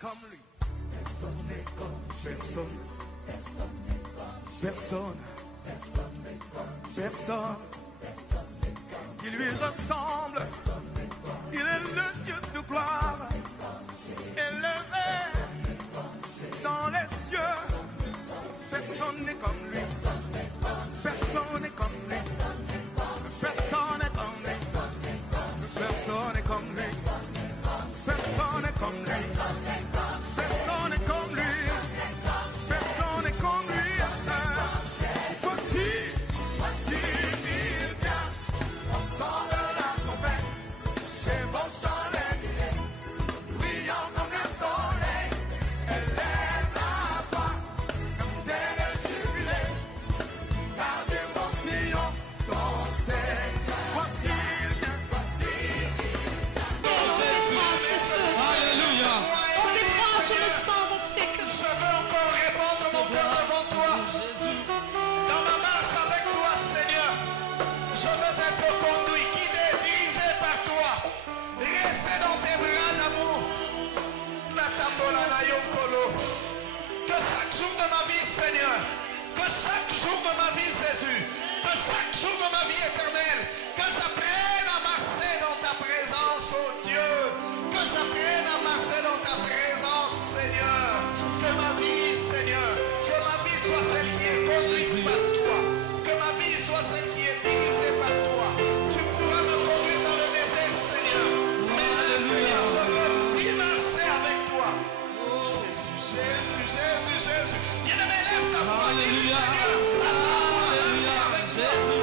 comme lui. Personne n'est comme personne. Personne. Personne. Qui lui ressemble. Il est le Dieu de gloire. Élevé dans les cieux. Personne n'est comme lui. Personne n'est comme lui. Personne n'est comme lui. Personne n'est comme lui. Personne n'est comme lui. Personne n'est comme lui. Personne n'est comme lui. Voici, il vient. On sort de la tempête. Chez vos chandelles, brillant comme le soleil. Élève la voix, comme c'est le jubilé. Garde mon sillon, ton Seigneur. Voici, il vient. Alléluia. On te croit, je me sens assez que Je veux encore répandre mon cœur devant toi. Dans ma marche avec toi, Seigneur, je veux être conduit, guidé, dirigé par toi. Rester dans tes bras d'amour. Que chaque jour de ma vie, Seigneur, que chaque jour de ma vie, Jésus, que chaque jour de ma vie éternelle, que j'apprenne à marcher dans ta présence, oh Dieu. Que j'apprenne à marcher dans ta présence, Seigneur. Que ma vie, Seigneur, que ma vie soit celle qui est conduite par toi. Que ma vie soit celle qui est dirigée par toi. Tu pourras me conduire dans le désert, Seigneur. Mais là, Seigneur, je veux y marcher avec toi. Jésus. Bien-aimé, lève ta voix. Alléluia. Seigneur, apprends-moi à marcher avec toi. Jésus.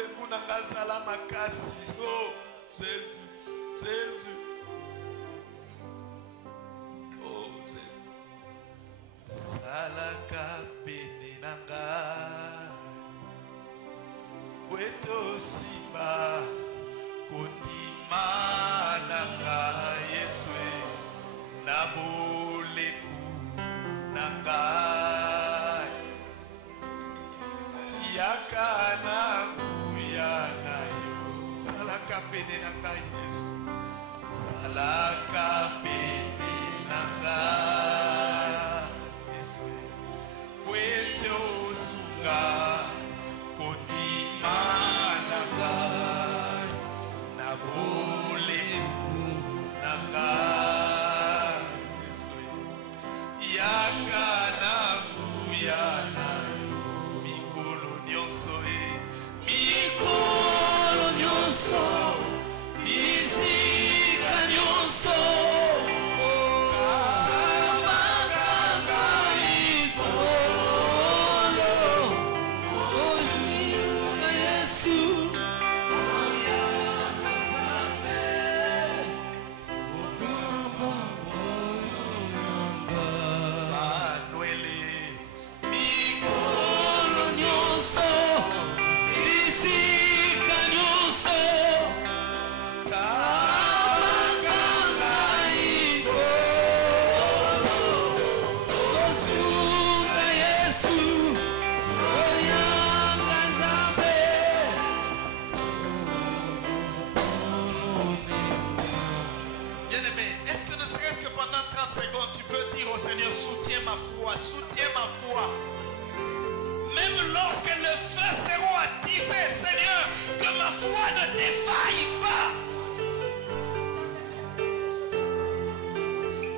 bolembu na ngazala makasi. Oh Jésus, Jésus. Oh Jésus. Salaka pene nanga. Pueto simba kondima nanga Yeswe na bolembu nanga. Yakana kuyana yo. Salaka pene nanga Yesu. Salaka pene nanga Yesu. Kwete osunga kodima nanga. Na bolembu nanga Yesu. Yakana kuyana Bisika nyonso Kamaganga ikolo Ozinga Yesu Oyanga Nzambe Okamba Oyanga Manuele Mikolo nyonso Bisika nyonso Seigneur, soutiens ma foi, soutiens ma foi. Même lorsque le feu sera attisé, Seigneur, que ma foi ne défaille pas.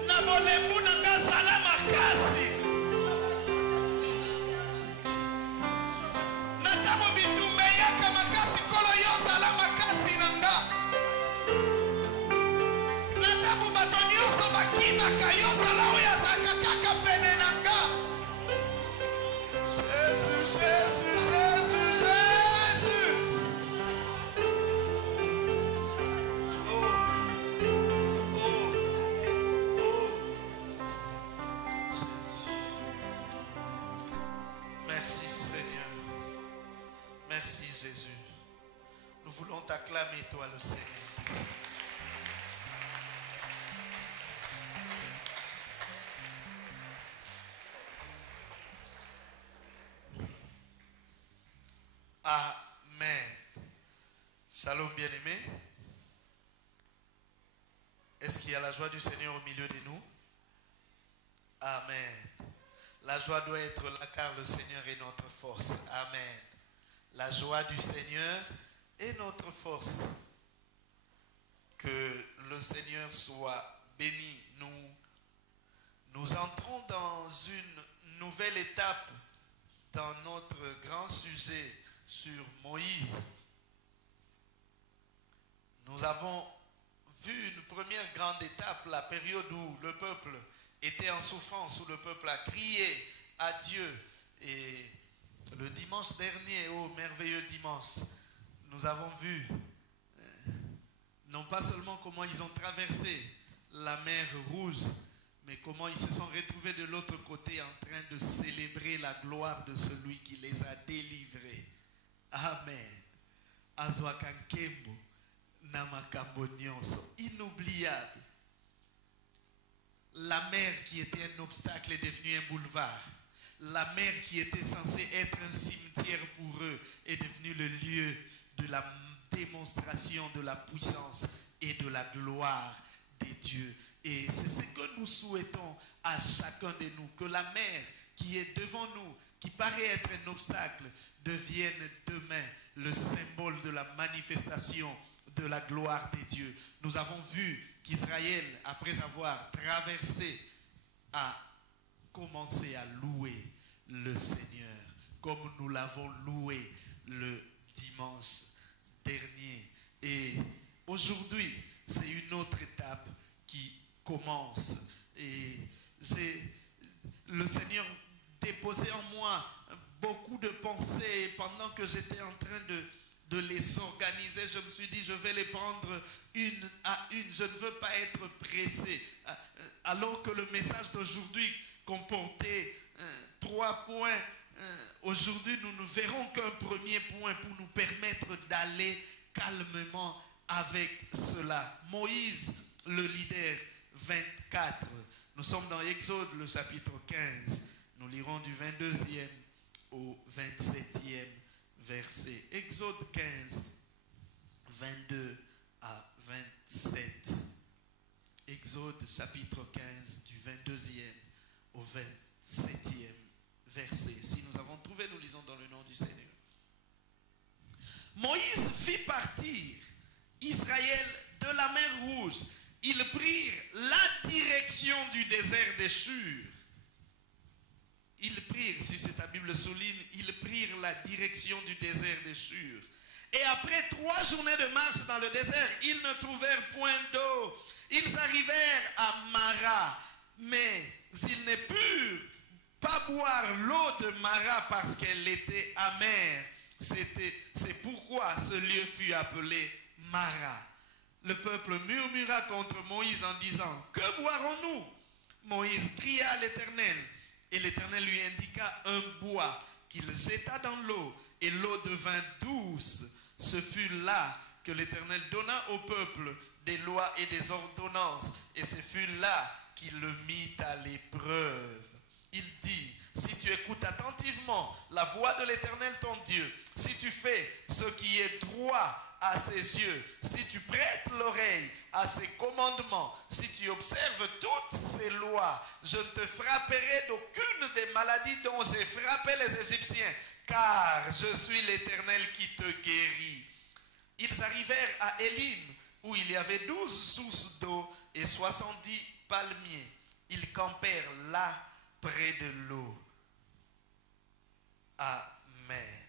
Nabolembu nangazala makasi. Natamo bitumbe yaka makasi kolo yozala makasi nanga. Natamo batonyoso bakina kayozala oya zakaka pene nanga. Jésus, Jésus, Jésus, Jésus. Oh, oh, oh. Jésus. Merci Seigneur. Merci Jésus. Nous voulons t'acclamer toi le Seigneur. Amen. Shalom bien-aimé. Est-ce qu'il y a la joie du Seigneur au milieu de nous? Amen. La joie doit être là car le Seigneur est notre force. Amen. La joie du Seigneur est notre force. Que le Seigneur soit béni. Nous entrons dans une nouvelle étape dans notre grand sujet sur Moïse. Nous avons vu une première grande étape, la période où le peuple était en souffrance, où le peuple a crié à Dieu. Et le dimanche dernier, au merveilleux dimanche, nous avons vu non pas seulement comment ils ont traversé la mer Rouge, mais comment ils se sont retrouvés de l'autre côté en train de célébrer la gloire de celui qui les a délivrés. Amen. Azwakankembo namakambo nyonso. Inoubliable. La mer qui était un obstacle est devenue un boulevard. La mer qui était censée être un cimetière pour eux est devenue le lieu de la démonstration de la puissance et de la gloire des dieux. Et c'est ce que nous souhaitons à chacun de nous, que la mer qui est devant nous, qui paraît être un obstacle, devienne demain le symbole de la manifestation de la gloire des dieux. Nous avons vu qu'Israël, après avoir traversé, a commencé à louer le Seigneur, comme nous l'avons loué le dimanche dernier. Et aujourd'hui, c'est une autre étape qui commence. Et le Seigneur déposait en moi beaucoup de pensées pendant que j'étais en train de les organiser. Je me suis dit, je vais les prendre une à une. Je ne veux pas être pressé. Alors que le message d'aujourd'hui comportait 3 points, aujourd'hui nous ne verrons qu'un premier point pour nous permettre d'aller calmement avec cela. Moïse, le leader, 24. Nous sommes dans Exode, le chapitre 15. Nous lirons du 22e au 27e verset. Exode 15, 22 à 27. Exode chapitre 15, du 22e au 27e verset. Si nous avons trouvé, nous lisons dans le nom du Seigneur. Moïse fit partir Israël de la mer Rouge. Ils prirent la direction du désert des Shur. Ils prirent, si c'est ta Bible souligne, ils prirent la direction du désert des Shur. Et après 3 journées de marche dans le désert, ils ne trouvèrent point d'eau. Ils arrivèrent à Mara, mais ils ne purent pas boire l'eau de Mara parce qu'elle était amère. C'est pourquoi ce lieu fut appelé Mara. Le peuple murmura contre Moïse en disant, « Que boirons-nous » Moïse cria à l'Éternel, et l'Éternel lui indiqua un bois qu'il jeta dans l'eau, et l'eau devint douce. Ce fut là que l'Éternel donna au peuple des lois et des ordonnances, et ce fut là qu'il le mit à l'épreuve. Il dit, si tu écoutes attentivement la voix de l'Éternel ton Dieu, si tu fais ce qui est droit à ses yeux, si tu prêtes l'oreille à ses commandements, si tu observes toutes ses lois, je ne te frapperai d'aucune des maladies dont j'ai frappé les Égyptiens, car je suis l'Éternel qui te guérit. Ils arrivèrent à Élim, où il y avait 12 sources d'eau et 70 palmiers. Ils campèrent là, près de l'eau. Amen.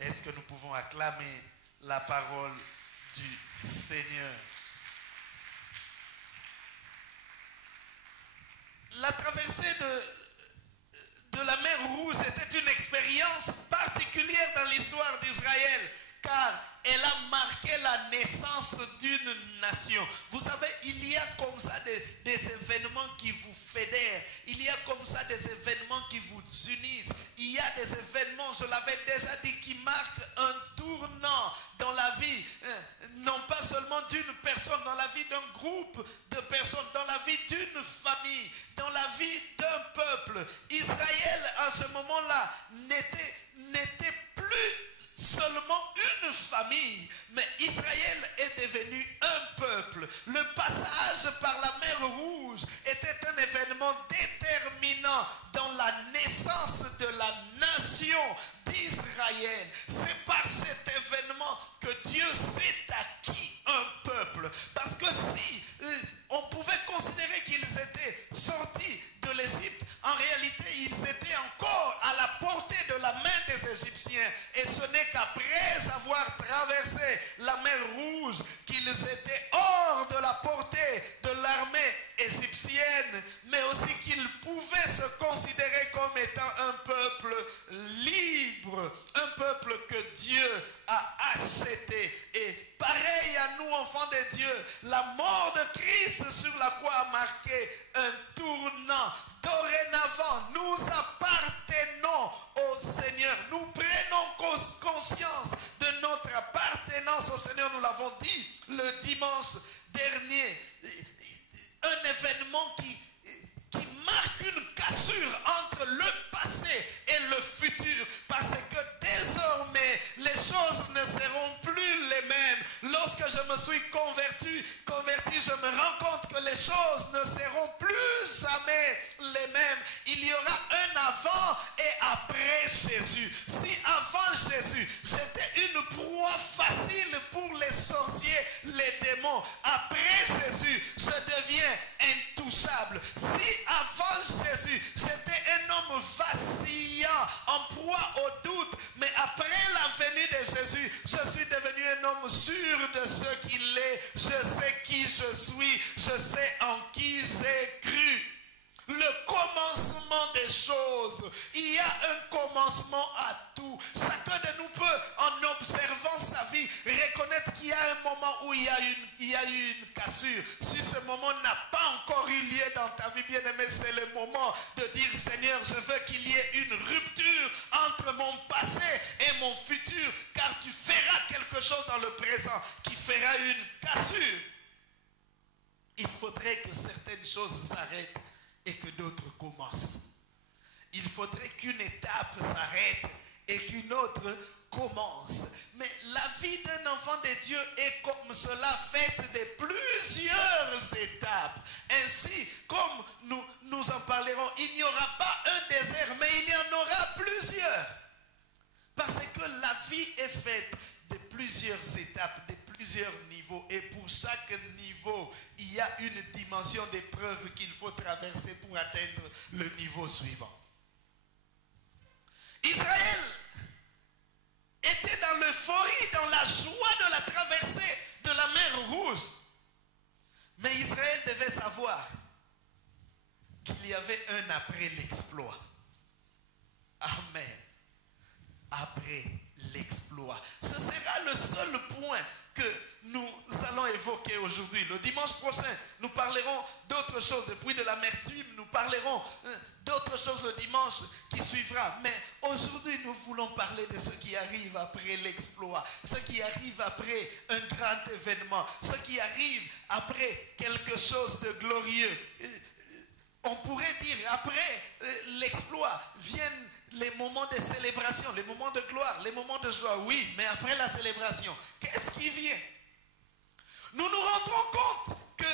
Est-ce que nous pouvons acclamer la parole du Seigneur? La traversée de la mer Rouge était une expérience particulière dans l'histoire d'Israël, car elle a marqué la naissance d'une nation. Vous savez, il y a comme ça des événements qui vous fédèrent. Il y a comme ça des événements qui vous unissent. Il y a des événements, je l'avais déjà dit, qui marquent un tournant dans la vie, non pas seulement d'une personne, dans la vie d'un groupe de personnes, dans la vie d'une famille, dans la vie d'un peuple. Israël, à ce moment-là, n'était plus seulement une famille, mais Israël est devenu un peuple. Le passage par la mer Rouge était un événement déterminant dans la naissance de la nation d'Israël. C'est par cet événement que Dieu s'est acquis un peuple. Parce que si on pouvait considérer qu'ils étaient sortis de l'Égypte, en réalité, ils étaient encore à la portée de la main des Égyptiens. Et ce n'est qu'après avoir traversé la mer Rouge qu'ils étaient hors de la portée de l'armée égyptienne, mais aussi qu'ils pouvaient se considérer comme étant un peuple libre, un peuple que Dieu a acheté. Et pareil à nous, enfants de Dieu, la mort de Christ sur la croix a marqué un tournant. Dorénavant, nous appartenons au Seigneur. Nous prenons conscience de notre appartenance au Seigneur. Nous l'avons dit le dimanche dernier. Un événement qui marque une cassure entre le passé et le futur. Parce que désormais, les choses ne seront plus les mêmes. Lorsque je me suis converti, je me rends compte que les choses ne seront plus jamais les mêmes. Il y aura un avant et après Jésus. Si avant Jésus, j'étais une proie facile pour les sorciers, les démons, après Jésus, je deviens intouchable. Si avant Jésus, j'étais un homme vacillant, en proie au doute, mais après la venue de Jésus, je suis devenu un homme sûr de ce qu'il est. Je sais qui je suis, je sais en qui j'ai cru. Le commencement des choses. Il y a un commencement à tout. Chacun de nous peut en observer il y a eu une cassure, si ce moment n'a pas encore eu lieu dans ta vie, bien-aimé, c'est le moment de dire, Seigneur, je veux qu'il y ait une rupture entre mon passé et mon futur, car tu feras quelque chose dans le présent qui fera une cassure. Il faudrait que certaines choses s'arrêtent et que d'autres commencent. Il faudrait qu'une étape s'arrête et qu'une autre commence. Mais la vie d'un enfant de Dieu est comme cela, faite de plusieurs étapes. Ainsi, comme nous en parlerons, il n'y aura pas un désert, mais il y en aura plusieurs. Parce que la vie est faite de plusieurs étapes, de plusieurs niveaux. Et pour chaque niveau, il y a une dimension d'épreuve qu'il faut traverser pour atteindre le niveau suivant. Israël était dans l'euphorie, dans la joie de la traversée de la mer Rouge. Mais Israël devait savoir qu'il y avait un après l'exploit. Amen. Après l'exploit. Ce sera le seul point que nous allons évoquer aujourd'hui. Le dimanche prochain, nous parlerons d'autres choses. Depuis de l'amertume, nous parlerons d'autres choses le dimanche qui suivra. Mais aujourd'hui, nous voulons parler de ce qui arrive après l'exploit. Ce qui arrive après un grand événement. Ce qui arrive après quelque chose de glorieux. On pourrait dire, après l'exploit, viennent les moments de célébration, les moments de gloire, les moments de joie. Oui, mais après la célébration, qu'est-ce qui vient? Nous nous rendrons compte que,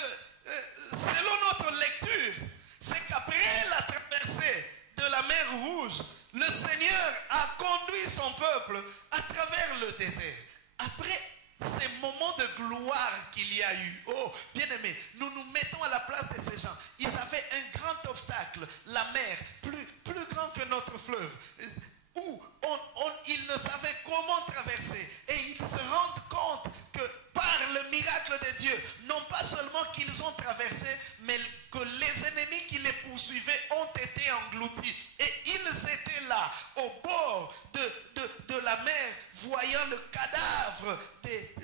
selon notre lecture, c'est qu'après la traversée de la mer Rouge, le Seigneur a conduit son peuple à travers le désert. Après ces moments de gloire qu'il y a eu. Oh, bien-aimés, nous nous mettons à la place de ces gens. Ils avaient un grand obstacle, la mer, plus grand que notre fleuve, où ils ne savaient comment traverser. Et ils se rendent compte que par le miracle de Dieu, non pas seulement qu'ils ont traversé, mais que les ennemis qui les poursuivaient ont été engloutis. Et ils étaient là, au bord de la mer, voyant le cadavre des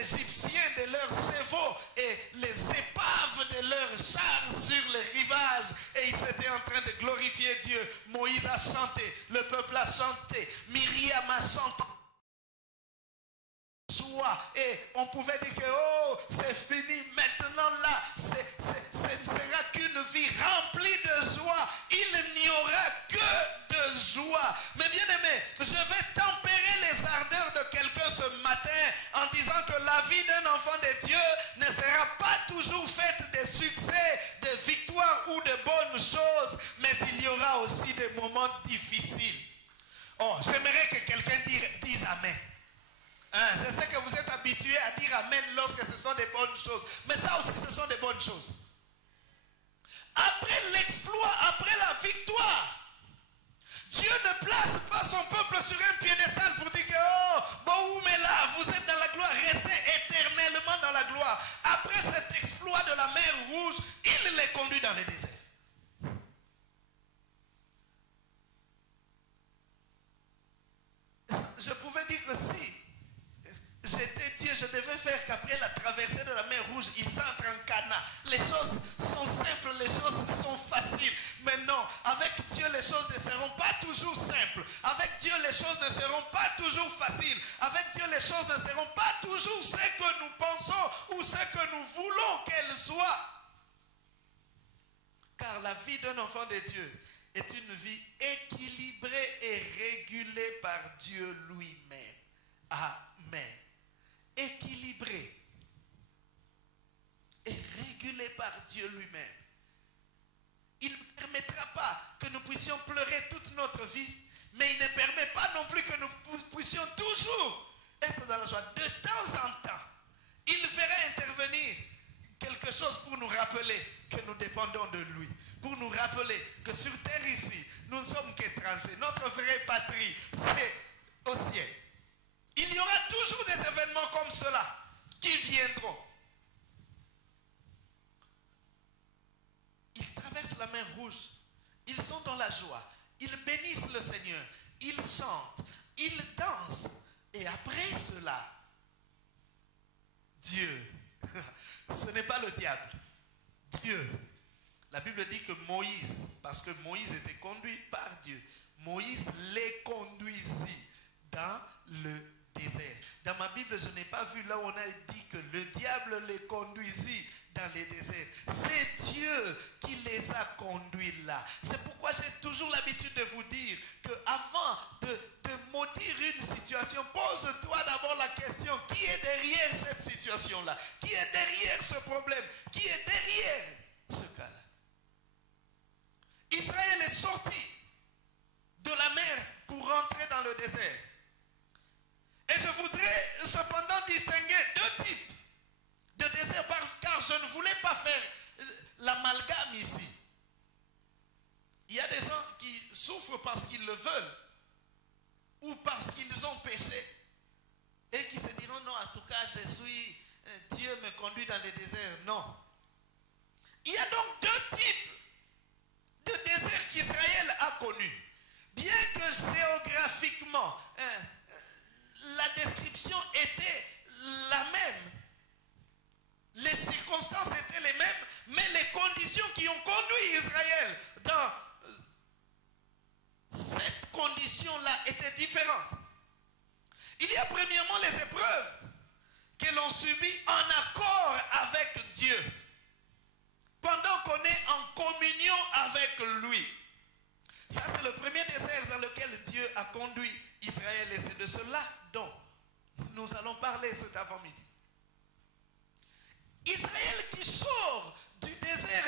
Égyptiens, de leurs chevaux et les épaves de leurs chars sur les rivages. Et ils étaient en train de glorifier Dieu. Moïse a chanté, le peuple a chanté, Myriam a chanté. Joie. Et on pouvait dire que oh, c'est fini maintenant là, ce ne sera qu'une vie remplie de joie. Il n'y aura que de joie. Mais bien aimé, je vais tempérer les ardeurs de quelqu'un ce matin en disant que la vie d'un enfant de Dieu ne sera pas toujours faite de succès, de victoires ou de bonnes choses, mais il y aura aussi des moments difficiles. Oh, j'aimerais que quelqu'un dise Amen. Je sais que vous êtes habitués à dire Amen lorsque ce sont des bonnes choses. Mais ça aussi, ce sont des bonnes choses. Après l'exploit, après la victoire, Dieu ne place pas son peuple sur un piédestal pour dire que oh, bon, mais là, vous êtes dans la gloire, restez éternellement dans la gloire. Après cet exploit de la mer Rouge, il les conduit dans le désert. Je pouvais dire que si j'étais Dieu, je devais faire qu'après la traversée de la mer Rouge, ils entrent en Cana. Les choses sont simples, les choses sont faciles. Mais non, avec Dieu, les choses ne seront pas toujours simples. Avec Dieu, les choses ne seront pas toujours faciles. Avec Dieu, les choses ne seront pas toujours ce que nous pensons ou ce que nous voulons qu'elles soient. Car la vie d'un enfant de Dieu est une vie équilibrée et régulée par Dieu lui-même. Amen. Équilibré et régulé par Dieu lui-même. Il ne permettra pas que nous puissions pleurer toute notre vie, mais il ne permet pas non plus que nous puissions toujours être dans la joie. De temps en temps, il fera intervenir quelque chose pour nous rappeler que nous dépendons de lui, pour nous rappeler que sur terre ici, nous ne sommes qu'étrangers. Notre vraie patrie, c'est au ciel. Il y aura toujours des événements comme cela qui viendront. Ils traversent la mer Rouge. Ils sont dans la joie. Ils bénissent le Seigneur. Ils chantent. Ils dansent. Et après cela, Dieu. Ce n'est pas le diable. Dieu. La Bible dit que Moïse, parce que Moïse était conduit par Dieu, Moïse les conduisit dans le désert. Dans ma Bible, je n'ai pas vu là où on a dit que le diable les conduisit dans les déserts. C'est Dieu qui les a conduits là. C'est pourquoi j'ai toujours l'habitude de vous dire qu'avant de maudire une situation, pose-toi d'abord la question: qui est derrière cette situation-là? Qui est derrière ce problème? Qui est derrière ce cas-là? Israël est sorti de la mer pour rentrer dans le désert. Et je voudrais cependant distinguer deux types de désert, car je ne voulais pas faire l'amalgame ici. Il y a des gens qui souffrent parce qu'ils le veulent ou parce qu'ils ont péché et qui se diront: non, en tout cas, Dieu me conduit dans le désert. Non. Il y a donc deux types de déserts qu'Israël a connus. Bien que géographiquement, la description était la même, les circonstances étaient les mêmes, mais les conditions qui ont conduit Israël dans cette condition-là étaient différentes. Il y a premièrement les épreuves que l'on subit en accord avec Dieu, pendant qu'on est en communion avec lui. Ça, c'est le premier désert dans lequel Dieu a conduit Israël, et c'est de cela dont nous allons parler cet avant-midi. Israël qui sort du désert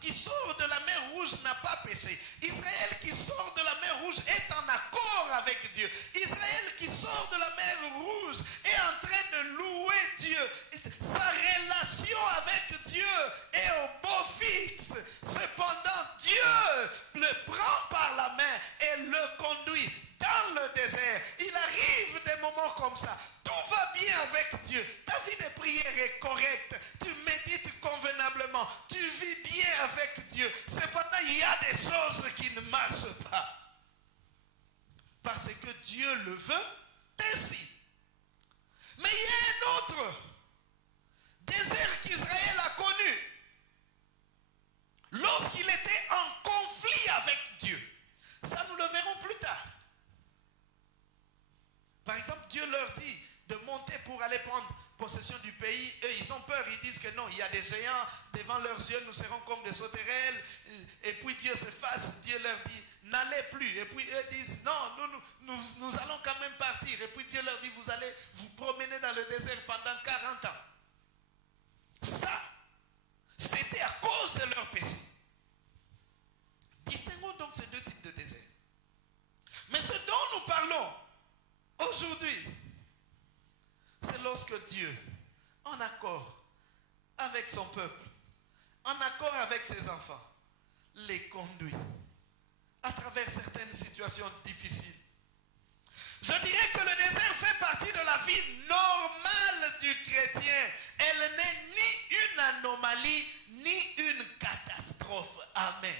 qui sort de la mer Rouge n'a pas péché. Israël qui sort de la mer Rouge est en accord avec Dieu. Israël qui sort de la mer Rouge est en train de louer Dieu. Sa relation avec Dieu est au beau fixe. Cependant, Dieu le prend par la main et le conduit dans le désert. Il arrive des moments comme ça. Tout va bien avec Dieu. Ta vie de prière est correcte. Tu médites convenablement. Tu vis bien avec Dieu. Cependant, il y a des choses qui ne marchent pas. Parce que Dieu le veut ainsi. Mais il y a un autre désert qu'Israël a connu lorsqu'il était en conflit avec Dieu. Ça, nous le verrons plus tard. Par exemple, Dieu leur dit de monter pour aller prendre possession du pays. Eux, ils ont peur. Ils disent que non, il y a des géants devant leurs yeux. Nous serons comme des sauterelles. Et puis Dieu se fâche. Dieu leur dit: n'allez plus. Et puis eux disent: non, nous allons quand même partir. Et puis Dieu leur dit: vous allez vous promener dans le désert pendant 40 ans. Ça, c'était à cause de leur péché. Distinguons donc ces deux types de déserts. Mais ce dont nous parlons aujourd'hui, c'est lorsque Dieu, en accord avec son peuple, en accord avec ses enfants, les conduit à travers certaines situations difficiles. Je dirais que le désert fait partie de la vie normale du chrétien. Elle n'est ni une anomalie, ni une catastrophe. Amen.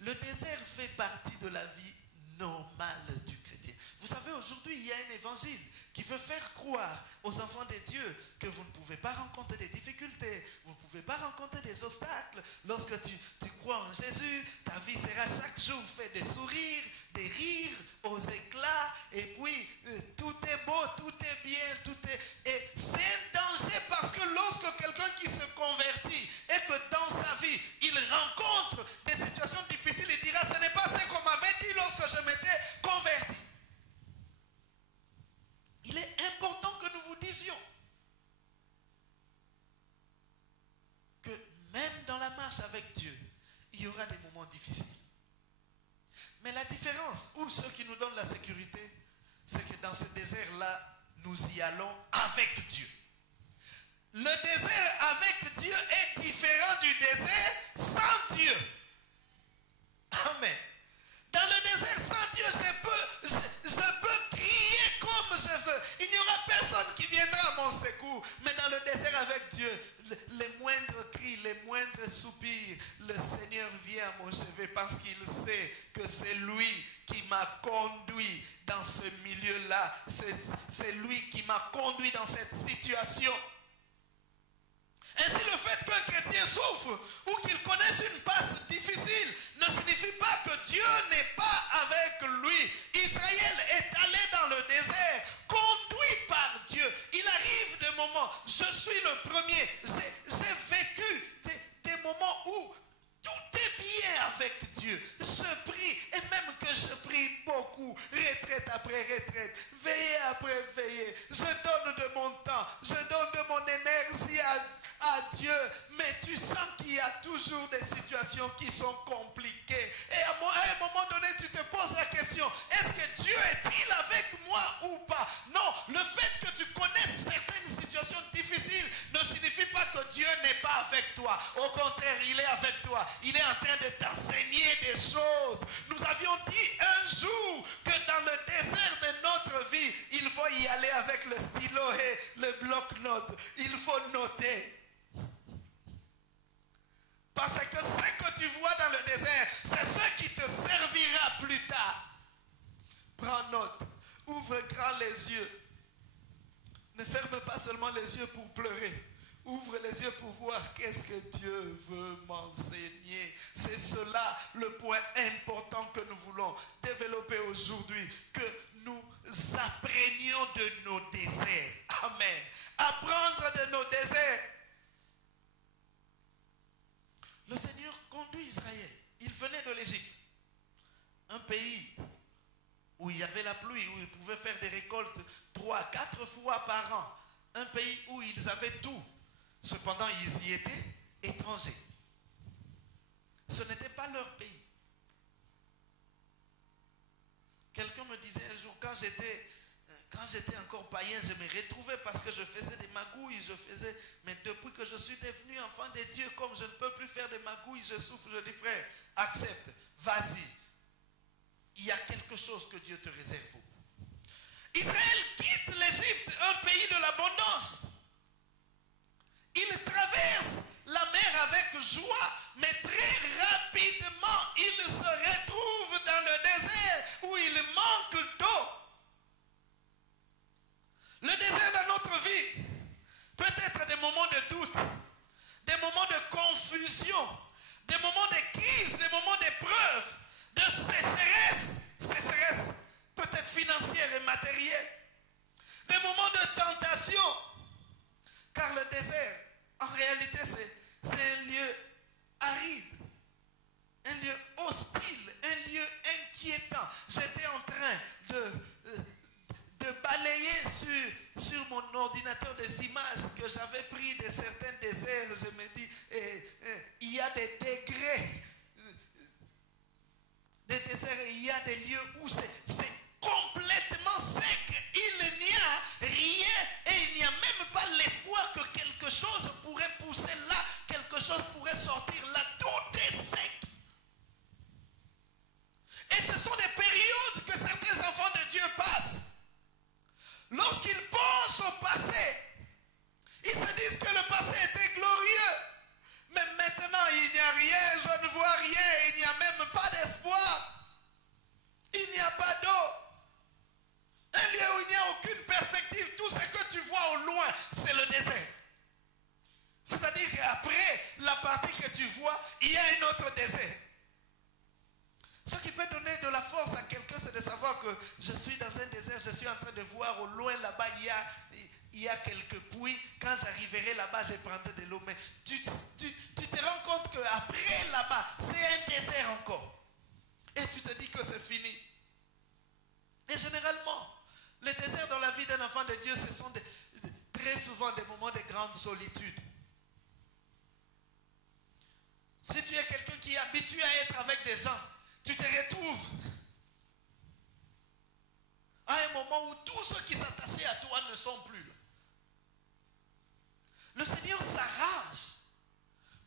Le désert fait partie de la vie normale du chrétien. Vous savez, aujourd'hui, il y a un évangile qui veut faire croire aux enfants de Dieu que vous ne pouvez pas rencontrer des difficultés, vous ne pouvez pas rencontrer des obstacles. Lorsque tu crois en Jésus, ta vie sera chaque jour faite de sourires, des rires, aux éclats, et puis tout est beau, tout est bien, et c'est un danger parce que lorsque quelqu'un qui se convertit et que dans sa vie, il rencontre des situations difficiles, il dira: ce n'est pas ce qu'on m'avait dit lorsque je m'étais converti. Il est important que nous vous disions que même dans la marche avec Dieu, il y aura des moments difficiles. Mais la différence, ou ce qui nous donne la sécurité, c'est que dans ce désert-là, nous y allons avec Dieu. Le désert avec Dieu est différent du désert sans Dieu. Amen. Dans le désert sans Dieu, je peux crier comme je veux. Il n'y aura personne qui viendra à mon secours. Mais dans le désert avec Dieu, les moindres cris, les moindres soupirs, le Seigneur vient à mon chevet parce qu'il sait que c'est lui qui m'a conduit dans ce milieu-là. C'est lui qui m'a conduit dans cette situation. Ainsi, le fait qu'un chrétien souffre ou qu'il connaisse une passe difficile ne signifie pas que Dieu n'est pas avec lui. Israël est allé dans le désert, conduit par Dieu. Il arrive des moments, je suis le premier, j'ai vécu des moments où tout est bien avec Dieu. Je prie, et même que je prie beaucoup, retraite après retraite, veillée après veillée. Je donne de mon temps, je donne de mon énergie à Dieu. Mais tu sens qu'il y a toujours des situations qui sont compliquées. Et à un moment donné, tu te poses la question, est-ce que Dieu est-il avec moi ou pas? Non, le fait que tu connaisses certaines situations difficiles ne signifie pas que Dieu n'est pas avec toi. Au contraire, il est avec toi. Il est en train de t'enseigner des choses. Nous avions dit un jour que dans le désert de notre vie, il faut y aller avec le stylo et le bloc-notes. Il faut noter. Parce que ce que tu vois dans le désert, c'est ce qui te servira plus tard. Prends note. Ouvre grand les yeux. Ne ferme pas seulement les yeux pour pleurer. Ouvre les yeux pour voir qu'est-ce que Dieu veut m'enseigner. C'est cela le point important que nous voulons développer aujourd'hui. Que nous apprenions de nos déserts. Amen. Apprendre de nos déserts. Le Seigneur conduit Israël. Il venait de l'Égypte. Un pays où il y avait la pluie, où ils pouvaient faire des récoltes 3-4 fois par an. Un pays où ils avaient tout. Cependant, ils y étaient étrangers. Ce n'était pas leur pays. Quelqu'un me disait un jour, quand j'étais encore païen, je me retrouvais parce que je faisais des magouilles, mais depuis que je suis devenu enfant de Dieu, comme je ne peux plus faire de magouilles, je souffre, je dis frère, accepte, vas-y. Il y a quelque chose que Dieu te réserve. Israël quitte l'Égypte, un pays de l'abondance. Il traverse la mer avec joie, mais très rapidement, il se retrouve dans le désert où il manque d'eau. Le désert dans notre vie peut être des moments de doute, des moments de confusion, des moments de crise, des moments d'épreuve, de sécheresse, peut-être financière et matérielle, des moments de tentation, car le désert, en réalité, c'est un lieu aride, un lieu hostile, un lieu inquiétant. J'étais en train de balayer sur mon ordinateur des images que j'avais pris de certains déserts. Je me dis, il y a des degrés de désert et il y a des lieux où c'est complètement sec. Il n'y a rien et il n'y a même pas l'espoir que quelque chose pourrait pousser là, quelque chose pourrait sortir là. Tout est sec. Et ce sont des périodes que certains enfants de Dieu passent. Lorsqu'ils pensent au passé, ils se disent que le passé était glorieux. Mais maintenant, il n'y a rien, je ne vois rien, il n'y a même pas d'espoir. Il n'y a pas d'eau. Un lieu où il n'y a aucune perspective, tout ce que tu vois au loin, c'est le désert. C'est-à-dire qu'après la partie que tu vois, il y a un autre désert. Ce qui peut donner de la force à quelqu'un, c'est de savoir que je suis dans un désert, je suis en train de voir au loin là-bas, il y a quelques puits. Quand j'arriverai là-bas, je prendrai de l'eau. Mais tu te rends compte qu'après là-bas, c'est un désert encore. Et tu te dis que c'est fini. Et généralement, les déserts dans la vie d'un enfant de Dieu, ce sont très souvent des moments de grande solitude. Si tu es quelqu'un qui est habitué à être avec des gens, tu te retrouves à un moment où tous ceux qui s'attachaient à toi ne sont plus là. Le Seigneur s'arrange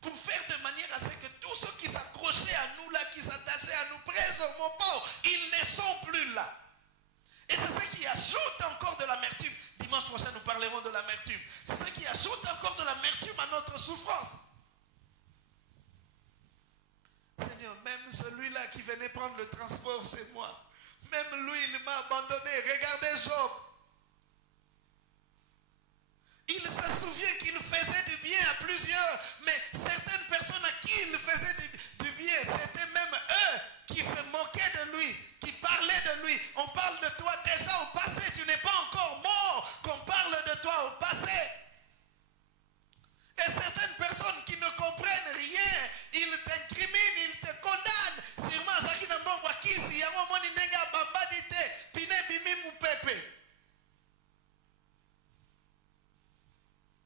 pour faire de manière à ce que tous ceux qui s'accrochaient à nous là, qui s'attachaient à nous présentement pas, ils ne sont plus là. Et c'est ce qui ajoute encore de l'amertume. Dimanche prochain, nous parlerons de l'amertume. de souffrance. Seigneur, même celui-là qui venait prendre le transport chez moi, même lui, il m'a abandonné. Regardez Job. Il se souvient qu'il faisait du bien à plusieurs, mais certaines personnes à qui il faisait du bien, c'était même eux qui se moquaient de lui, qui parlaient de lui. On parle de toi déjà au passé, tu n'es pas encore mort, qu'on parle de toi au passé. Et certaines personnes qui ne comprennent rien, ils t'incriminent, ils te condamnent. Sûrement, ça qui n'a pas wakisi, yango moni nenga bambadite, pine bimi mupepe.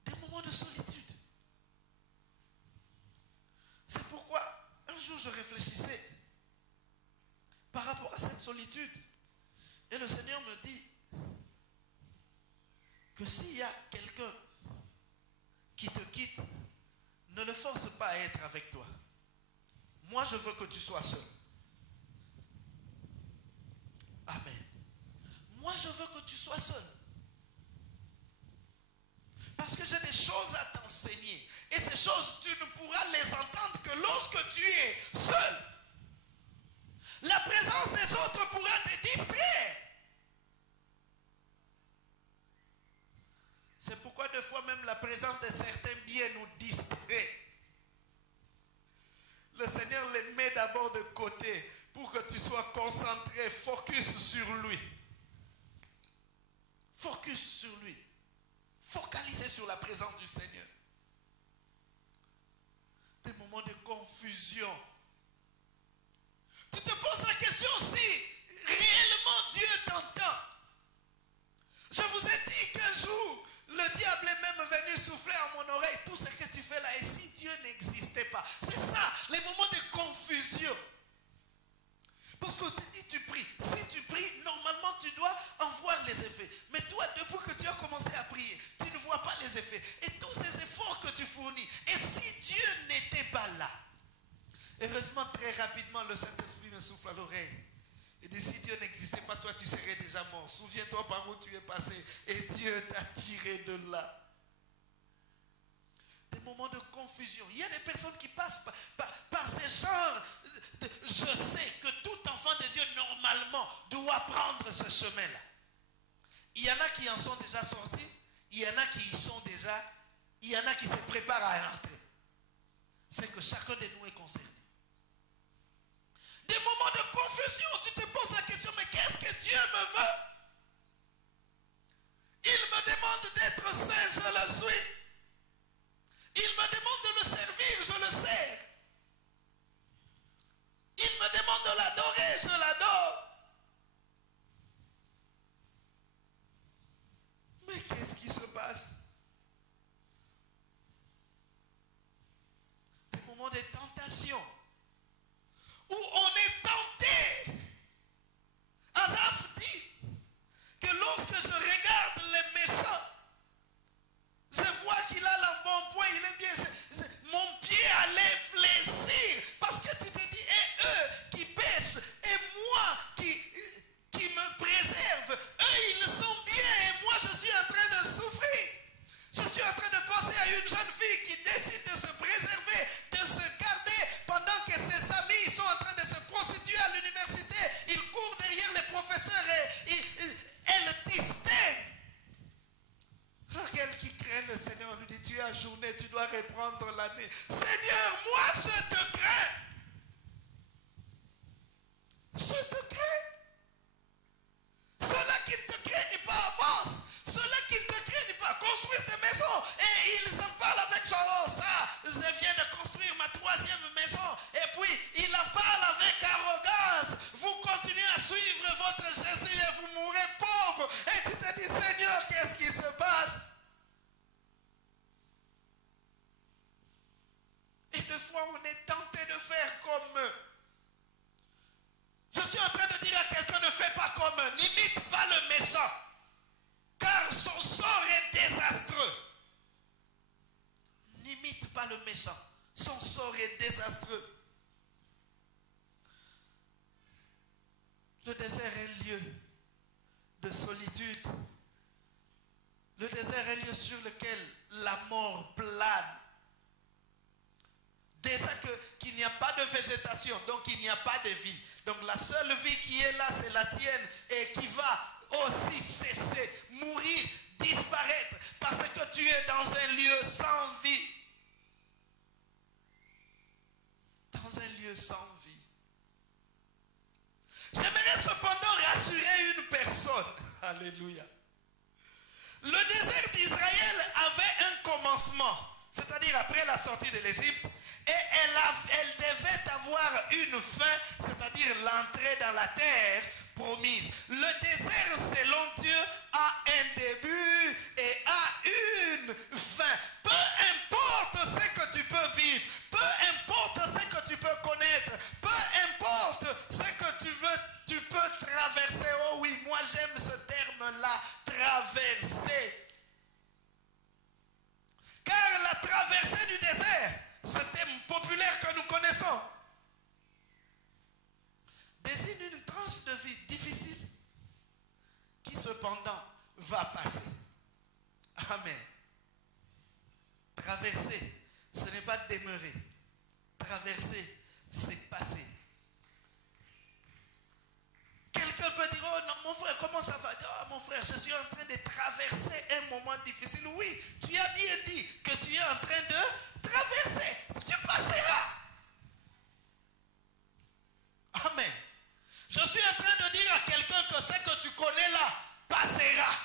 Des moments de solitude. C'est pourquoi un jour je réfléchissais par rapport à cette solitude. Et le Seigneur me dit que s'il y a quelqu'un qui te quitte, ne le force pas à être avec toi. Moi, je veux que tu sois seul. Amen. Moi, je veux que tu sois seul. Parce que j'ai des choses à t'enseigner. Et ces choses, tu ne pourras les entendre que lorsque tu es seul. La présence des autres pourra te distraire. C'est pourquoi des fois même la présence de certains biens nous distrait. Le Seigneur les met d'abord de côté pour que tu sois concentré, focus sur lui. Focus sur lui. Focalisé sur la présence du Seigneur. Des moments de confusion. Tu te poses la question si réellement Dieu t'entend. Je vous ai dit qu'un jour, le diable est même venu souffler à mon oreille. Tout ce que tu fais là, et si Dieu n'existait pas? C'est ça, les moments de confusion. Parce qu'on te dit, tu pries. Si tu pries, normalement, tu dois en voir les effets. Mais toi, depuis que tu as commencé à prier, tu ne vois pas les effets. Et tous ces efforts que tu fournis. Et si Dieu n'était pas là? Heureusement, très rapidement, le Saint-Esprit me souffle à l'oreille. Il dit, si Dieu n'existait pas, toi, tu serais déjà mort. Souviens-toi par où tu es passé. Et Dieu t'a tiré de là. Des moments de confusion. Il y a des personnes qui passent par ces genres de, je sais que tout enfant de Dieu, normalement, doit prendre ce chemin-là. Il y en a qui en sont déjà sortis. Il y en a qui y sont déjà. Il y en a qui se préparent à entrer. C'est que chacun de nous est concerné. Des moments de confusion, tu te poses la question, mais qu'est-ce que Dieu me veut? Il me demande d'être saint, je le suis. Il me demande de le servir, je le sers. Il me demande de l'adorer, je l'adore. Mais qu'est-ce qui se passe? Des moments de tentation. Où on est tenté. Asaph dit que lorsque je regarde les méchants, je vois qu'il a l'embonpoint, il est bien. Mon pied allait fléchir. Parce que tu te dis, et eux qui pêchent, et moi qui me préserve, eux ils sont bien, et moi je suis en train de souffrir. Je suis en train de penser à une jeune fille qui décide de se préserver, de se garder, pendant que ses amis sont en train de se prostituer à l'université. Ils courent derrière les professeurs et elle distingue. Quel qui craint le Seigneur lui dit, tu es ajourné, tu dois reprendre l'année. Seigneur, moi je te crains. Je te crains. Ceux-là qui ne te craignent pas avancent. Ceux-là qui ne te craignent pas construisent des maisons. Et ils en parlent avec genre, oh ça, je viens de construire ma 3e maison. Et puis, il en parle avec arrogance. Vous continuez à suivre votre Jésus et vous mourrez pauvre. Et tu te dis, Seigneur, qu'est-ce qui se passe? Et des fois, on est tenté de faire comme eux. Je suis en train de dire à quelqu'un, ne fais pas comme eux. N'imite pas le méchant. Car son sort est désastreux. N'imite pas le méchant. Son sort est désastreux. Le désert est un lieu de solitude. Le désert est un lieu sur lequel la mort plane. Déjà qu'il n'y a pas de végétation, donc il n'y a pas de vie. Donc la seule vie qui est là, c'est la tienne et qui va aussi cesser, mourir, disparaître, parce que tu es dans un lieu sans vie. Dans un lieu sans vie. J'aimerais cependant rassurer une personne. Alléluia. Le désert d'Israël avait un commencement, c'est-à-dire après la sortie de l'Égypte, et elle devait avoir une fin, c'est-à-dire l'entrée dans la terre promise. Le désert, selon Dieu, a un début et a une fin. Peu importe ce que tu peux vivre, peu importe ce que tu peux connaître, peu importe ce que tu peux traverser. Oh oui, moi j'aime ce terme-là, traverser. Car la traversée du désert, ce thème populaire que nous connaissons, désigne une tranche de vie difficile qui cependant va passer. Amen. Traverser, ce n'est pas demeurer. Traverser, c'est passer. Quelqu'un peut dire, oh non mon frère, comment ça va? Oh mon frère, je suis en train de traverser un moment difficile. Oui, tu as bien dit que tu es en train de traverser. Tu passeras. Amen. Je suis en train de dire à quelqu'un que ce que tu connais là passera.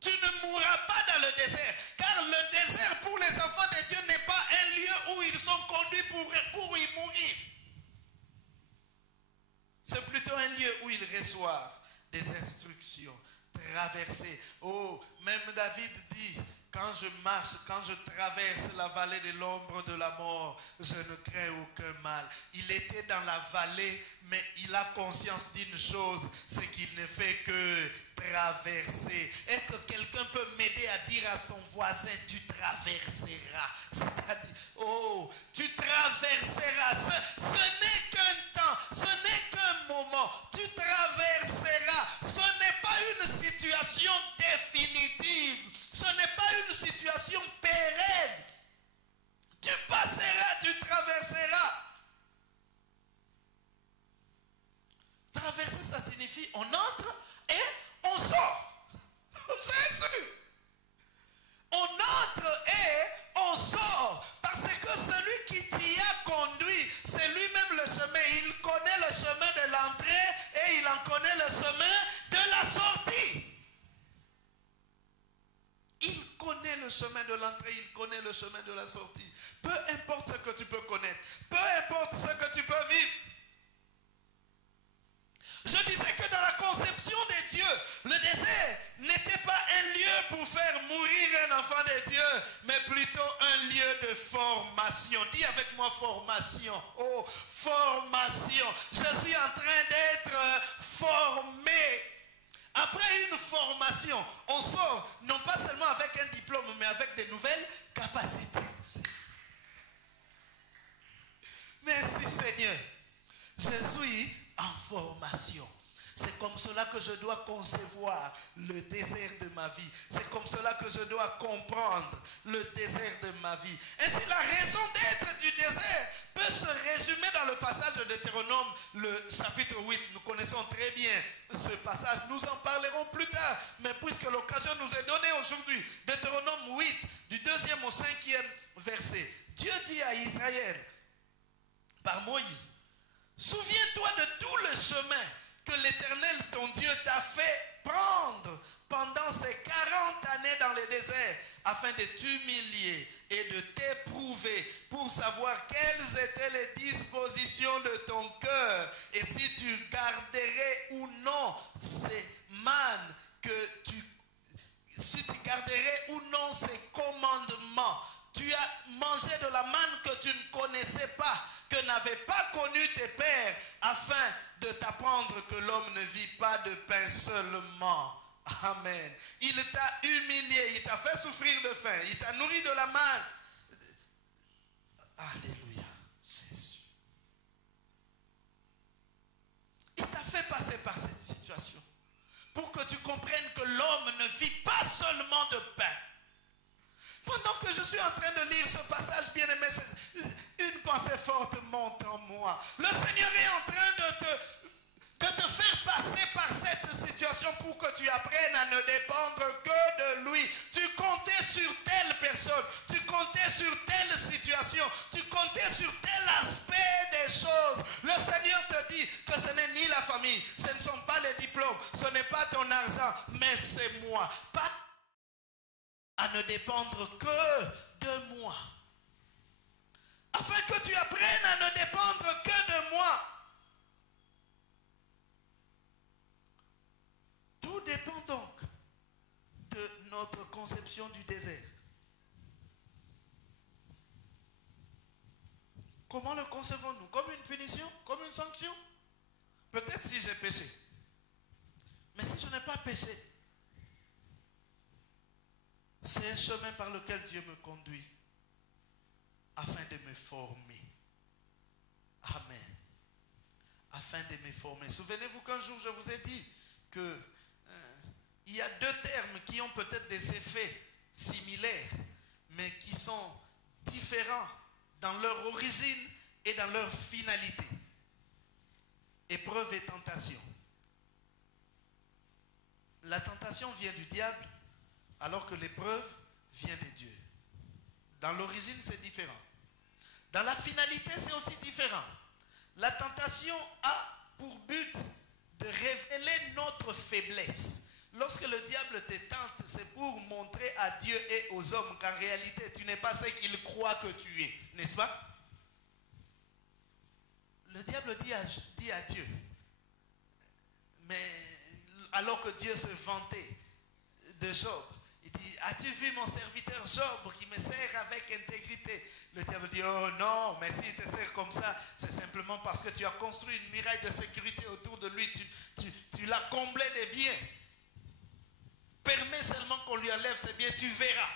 Tu ne mourras pas dans le désert. Car le désert pour les enfants de Dieu n'est pas un lieu où ils sont conduits pour y mourir. C'est plutôt un lieu où ils reçoivent des instructions. Traverser. Oh, même David dit, quand je marche, quand je traverse la vallée de l'ombre de la mort, je ne crains aucun mal. Il était dans la vallée, mais il a conscience d'une chose, c'est qu'il ne fait que traverser. Est-ce que quelqu'un peut m'aider à dire à son voisin, tu traverseras? C'est-à-dire, oh, tu traverseras. Ce n'est qu'un temps, ce n'est qu'un moment. Tu traverseras. Ce n'est pas une situation définitive. Ce n'est pas une situation pérenne. Tu passeras, tu traverseras. Traverser, ça signifie on entre et on sort. Jésus. On entre et on sort. Parce que celui qui t'y a conduit, c'est lui-même le chemin. Il connaît le chemin de l'entrée et il en connaît le chemin de la sortie. Il connaît le chemin de l'entrée, il connaît le chemin de la sortie. Peu importe ce que tu peux connaître, peu importe ce que tu peux vivre. Je disais que dans la conception de Dieu, le désert n'était pas un lieu pour faire mourir un enfant de Dieu, mais plutôt un lieu de formation. Dis avec moi formation. Oh, formation. Je suis en train d'être formé. Après une formation, on sort non pas seulement avec un diplôme, mais avec de nouvelles capacités. Merci Seigneur. Je suis en formation. C'est comme cela que je dois concevoir le désert de ma vie. C'est comme cela que je dois comprendre le désert de ma vie. Ainsi, la raison d'être du désert peut se résumer dans le passage de Deutéronome, le chapitre 8. Nous connaissons très bien ce passage. Nous en parlerons plus tard. Mais puisque l'occasion nous est donnée aujourd'hui, Deutéronome 8, du 2e au 5e verset. Dieu dit à Israël, par Moïse, souviens-toi de tout le chemin que l'Éternel, ton Dieu, t'a fait prendre pendant ces 40 années dans le désert, afin de t'humilier et de t'éprouver pour savoir quelles étaient les dispositions de ton cœur et si tu garderais ou non ces mannes si tu garderais ou non ces commandements. Tu as mangé de la manne que tu ne connaissais pas, que n'avaient pas connu tes pères, afin de t'apprendre que l'homme ne vit pas de pain seulement. Amen. Il t'a humilié, il t'a fait souffrir de faim, il t'a nourri de la manne. Alléluia, Jésus. Il t'a fait passer par cette situation pour que tu comprennes que l'homme ne vit pas seulement de pain. Pendant que je suis en train de lire ce passage, bien aimé, une pensée forte monte en moi. Le Seigneur est en train de te faire passer par cette situation pour que tu apprennes à ne dépendre que de lui. Tu comptais sur telle personne, tu comptais sur telle situation, tu comptais sur tel aspect des choses. Le Seigneur te dit que ce n'est ni la famille, ce ne sont pas les diplômes, ce n'est pas ton argent, mais c'est moi. Pas à ne dépendre que de moi. Afin que tu apprennes à ne dépendre que de moi. Tout dépend donc de notre conception du désert. Comment le concevons-nous? Comme une punition? Comme une sanction? Peut-être si j'ai péché. Mais si je n'ai pas péché, c'est un chemin par lequel Dieu me conduit afin de me former. Amen. Afin de me former. Souvenez-vous qu'un jour je vous ai dit que il y a deux termes qui ont peut-être des effets similaires, mais qui sont différents dans leur origine et dans leur finalité. Épreuve et tentation. La tentation vient du diable, alors que l'épreuve vient de Dieu. Dans l'origine, c'est différent. Dans la finalité, c'est aussi différent. La tentation a pour but de révéler notre faiblesse. Lorsque le diable te tente, c'est pour montrer à Dieu et aux hommes qu'en réalité, tu n'es pas ce qu'il croit que tu es. N'est-ce pas? Le diable dit à Dieu, mais alors que Dieu se vantait de Job, il dit, as-tu vu mon serviteur Job qui me sert avec intégrité? Le diable dit, oh non, mais s'il te sert comme ça, c'est simplement parce que tu as construit une muraille de sécurité autour de lui, tu l'as comblé de biens. Permets seulement qu'on lui enlève ses biens, tu verras.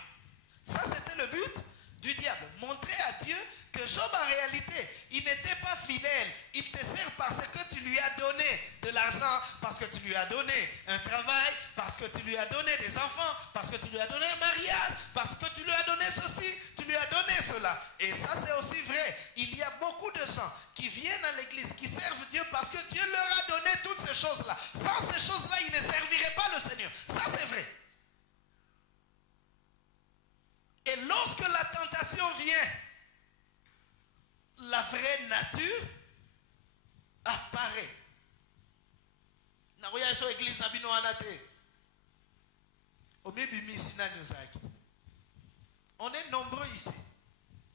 Ça, c'était le but du diable. Montrer à Dieu que Job, en réalité, il n'était pas fidèle. Il te sert parce que tu lui as donné de l'argent, parce que tu lui as donné un travail, parce que tu lui as donné des enfants, parce que tu lui as donné un mariage, parce que tu lui as donné ceci, tu lui as donné cela. Et ça, c'est aussi vrai. Il y a beaucoup de gens qui viennent à l'église, qui servent Dieu parce que Dieu leur a donné toutes ces choses-là. Sans ces choses-là, ils ne serviraient pas le Seigneur. Ça, c'est vrai. Et lorsque la tentation vient, la vraie nature apparaît. On est nombreux ici,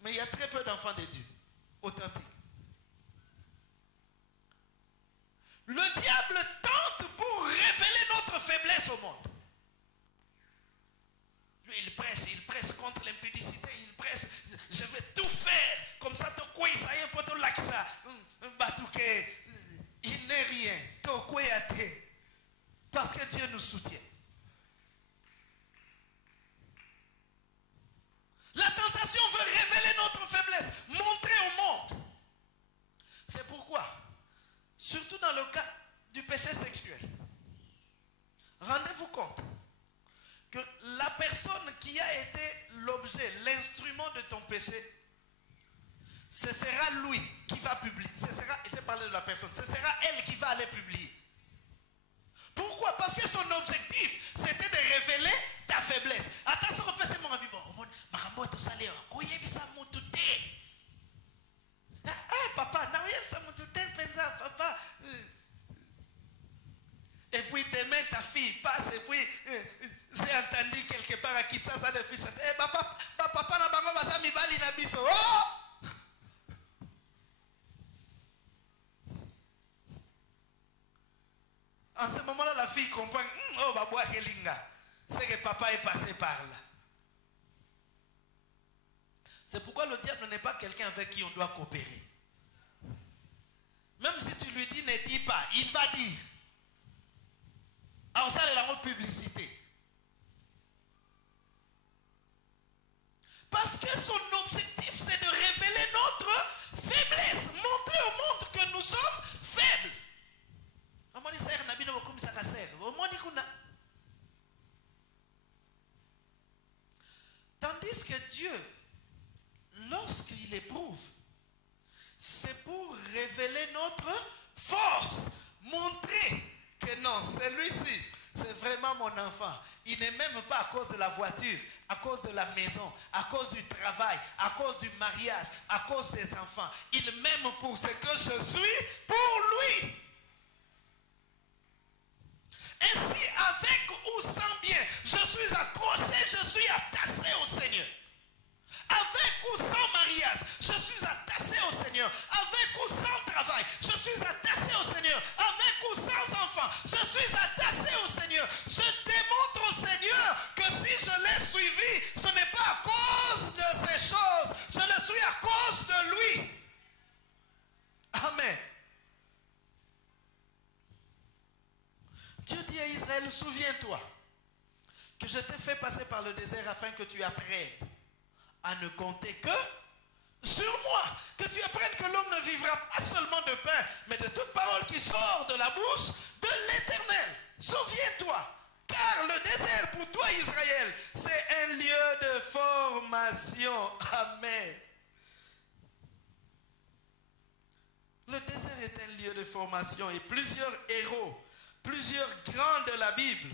mais il y a très peu d'enfants de Dieu authentiques. Le diable tente pour révéler notre faiblesse au monde. Lui, il presse contre l'impudicité, il presse, je vais tout faire, comme ça, il n'est rien, parce que Dieu nous soutient. La tentation veut révéler notre faiblesse, montrer au monde. C'est pourquoi, surtout dans le cas du péché sexuel, rendez-vous compte que la personne qui a été l'objet, l'instrument de ton péché, ce sera lui qui va publier. J'ai parlé de la personne, ce sera elle qui va aller publier. Pourquoi? Parce que son objectif, c'était de révéler ta faiblesse. Attention, on peut se dire, papa, papa. Et puis demain, ta fille passe, et puis j'ai entendu quelque part à Kinshasa de fils. Papa, na bango basa mibali na biso. Oh! En ce moment-là, la fille comprend, oh, baboua kelinga. C'est que papa est passé par là. C'est pourquoi le diable n'est pas quelqu'un avec qui on doit coopérer. Même si tu lui dis ne dis pas, il va dire. Alors ça, c'est la publicité. Parce que son objectif, c'est de révéler notre faiblesse. Montrer au monde que nous sommes faibles. Tandis Tandis que Dieu, lorsqu'il éprouve, c'est pour révéler notre force, montrer que non, celui-ci, c'est vraiment mon enfant. Il n'est même pas à cause de la voiture, à cause de la maison, à cause du travail, à cause du mariage, à cause des enfants. Il m'aime pour ce que je suis pour lui. Ainsi, avec ou sans bien, je suis accroché, je suis attaché au Seigneur. Avec ou sans mariage, je suis attaché au Seigneur. Avec ou sans travail, je suis attaché au Seigneur. Avec ou sans enfant, je suis attaché au Seigneur. Je démontre au Seigneur que si je l'ai suivi, ce n'est pas à cause de ces choses, je le suis à cause de lui. Amen. Dieu dit à Israël, souviens-toi que je t'ai fait passer par le désert afin que tu apprennes à ne compter que sur moi. Que tu apprennes que l'homme ne vivra pas seulement de pain, mais de toute parole qui sort de la bouche de l'Éternel. Souviens-toi, car le désert pour toi, Israël, c'est un lieu de formation. Amen. Le désert est un lieu de formation et plusieurs héros, plusieurs grands de la Bible,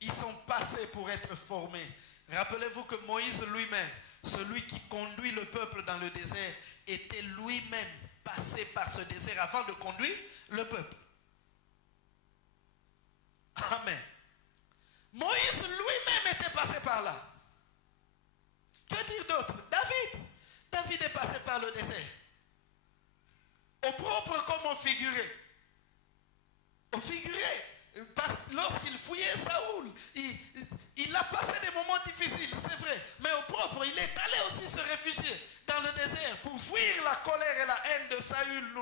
ils sont passés pour être formés. Rappelez-vous que Moïse lui-même, celui qui conduit le peuple dans le désert, était lui-même passé par ce désert avant de conduire le peuple. Amen. Moïse lui-même était passé par là. Que dire d'autre? David est passé par le désert. Au propre comme au figuré. Au figuré. Lorsqu'il fouillait Saoul, il a passé des moments difficiles, c'est vrai. Mais au propre, il est allé aussi se réfugier dans le désert pour fuir la colère et la haine de Saül.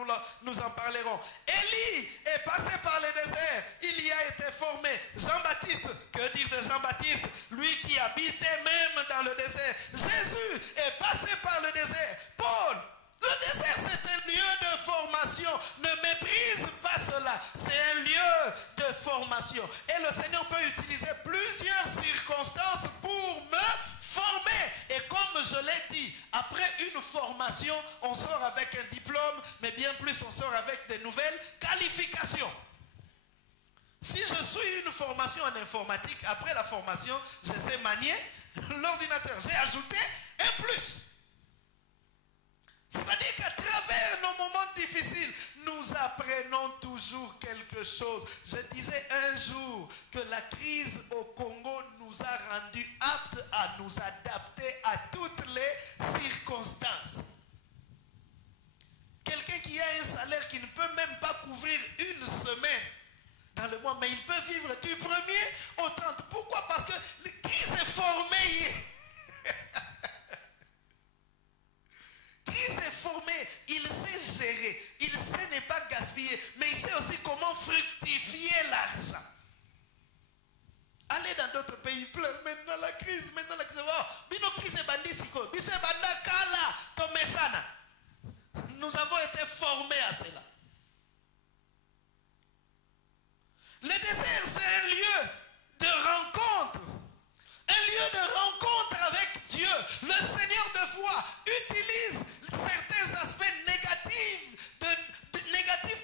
Nous en parlerons. Élie est passé par le désert. Il y a été formé. Jean-Baptiste, que dire de Jean-Baptiste? Lui qui habitait même dans le désert. Jésus est passé par le désert. Paul, le désert, c'est un lieu de formation. Ne méprise pas cela. C'est un lieu de formation. Et le Seigneur peut utiliser plusieurs circonstances pour me former. Et comme je l'ai dit, après une formation, on sort avec un diplôme, mais bien plus, on sort avec de nouvelles qualifications. Si je suis une formation en informatique, après la formation, je sais manier l'ordinateur. J'ai ajouté un plus. C'est-à-dire qu'à travers nos moments difficiles, nous apprenons toujours quelque chose. Je disais un jour que la crise au Congo nous a rendus aptes à nous adapter à toutes les circonstances. Quelqu'un qui a un salaire qui ne peut même pas couvrir une semaine dans le mois, mais il peut vivre du 1er au 30. Pourquoi? Parce que qui s'est formé hier? Qui s'est formé, il sait gérer, il sait ne pas gaspiller, mais il sait aussi comment fructifier l'argent. Allez dans d'autres pays, pleure maintenant la crise, oh, bino crise bandisiko, biso banda kala, tomesana. Nous avons été formés à cela. Le désert, c'est un lieu de rencontre. Un lieu de rencontre avec Dieu. Le Seigneur de foi utilise certains aspects négatifs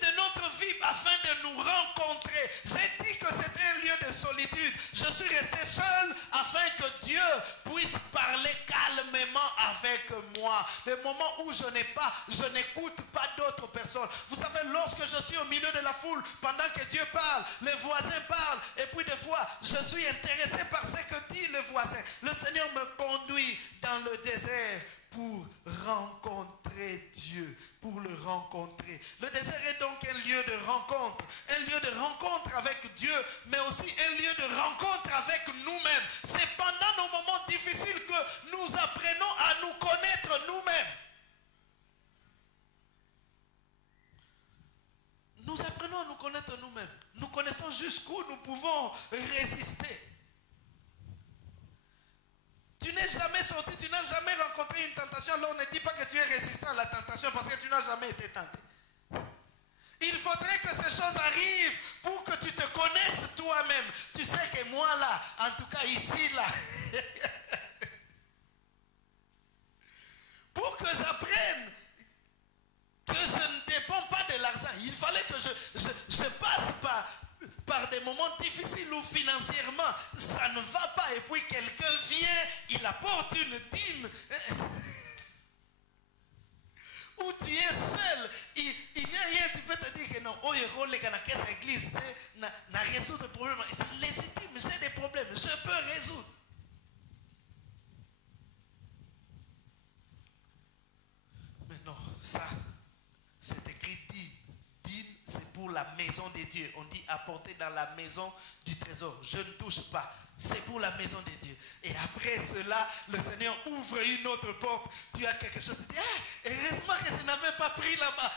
de notre vie afin de nous rencontrer. J'ai dit que c'était un lieu de solitude. Je suis resté seul afin que Dieu puisse parler calmement avec moi. Les moments où je n'écoute pas d'autres personnes. Vous savez, lorsque je suis au milieu de la foule, pendant que Dieu parle, les voisins parlent, et puis des fois, je suis intéressé par ce que dit le voisin. Le Seigneur me conduit dans le désert pour rencontrer Dieu, pour le rencontrer. Le désert est donc un lieu de rencontre avec Dieu, mais aussi un lieu de rencontre avec nous-mêmes. C'est pendant nos moments difficiles que nous apprenons à nous connaître nous-mêmes. Nous apprenons à nous connaître nous-mêmes. Nous connaissons jusqu'où nous pouvons résister. Tu n'es jamais sorti, tu n'as jamais rencontré une tentation. Alors on ne dit pas que tu es résistant à la tentation parce que tu n'as jamais été tenté. Il faudrait que ces choses arrivent pour que tu te connaisses toi-même. Tu sais que moi là, en tout cas ici là, financièrement, ça ne va pas. Et puis quelqu'un vient, il apporte une dîme. Où tu es seul, il n'y a rien, tu peux te dire que non, oh, je vais dans cette église, na résoudre le problème. C'est légitime, j'ai des problèmes, je peux résoudre. Mais non, ça, c'est écrit dîme. Dîme, c'est pour la maison de Dieu. On dit apporter dans la maison du trésor. Je ne touche pas. C'est pour la maison de Dieu. Et après cela, le Seigneur ouvre une autre porte. Tu as quelque chose, tu dis, ah, heureusement que je n'avais pas pris là-bas.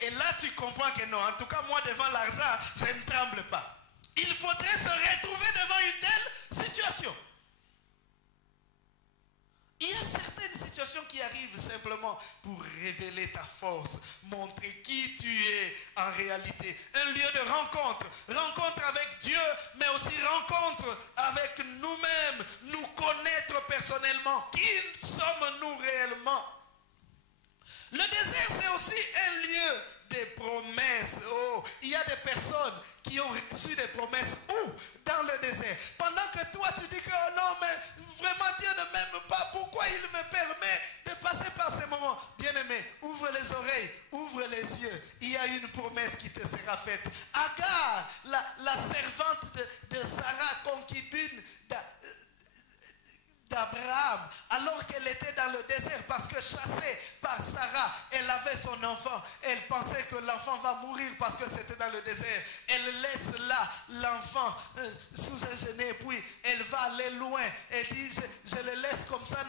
Et là, tu comprends que non. En tout cas, moi, devant l'argent, je ne tremble pas. Il faudrait se retrouver devant une telle situation. Il y a certaines situations qui arrivent simplement pour révéler ta force, montrer qui tu es en réalité. Un lieu de rencontre, rencontre avec Dieu, mais aussi rencontre avec nous-mêmes, nous connaître personnellement. Qui sommes-nous réellement? Le désert, c'est aussi un lieu des promesses. Oh, il y a des personnes qui ont reçu des promesses. Où? Dans le désert. Pendant que toi, tu dis que oh non, mais vraiment Dieu ne m'aime pas. Pourquoi il me permet de passer par ces moments? Bien-aimé, ouvre les oreilles, ouvre les yeux. Il y a une promesse qui te sera faite. Agar, la servante de Sarah, concubine d'Abraham, alors qu'elle était dans le désert, parce que chassée par Sarah, elle avait son enfant. Elle pensait que l'enfant va mourir parce que c'était dans le désert. Elle laisse là l'enfant sous un genet, puis elle va aller loin. Elle dit, je le laisse comme ça,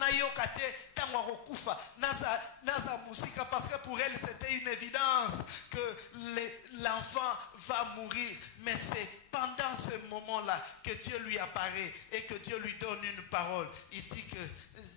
parce que pour elle c'était une évidence que l'enfant va mourir. Mais c'est pendant ce moment-là que Dieu lui apparaît et que Dieu lui donne une parole. Il dit que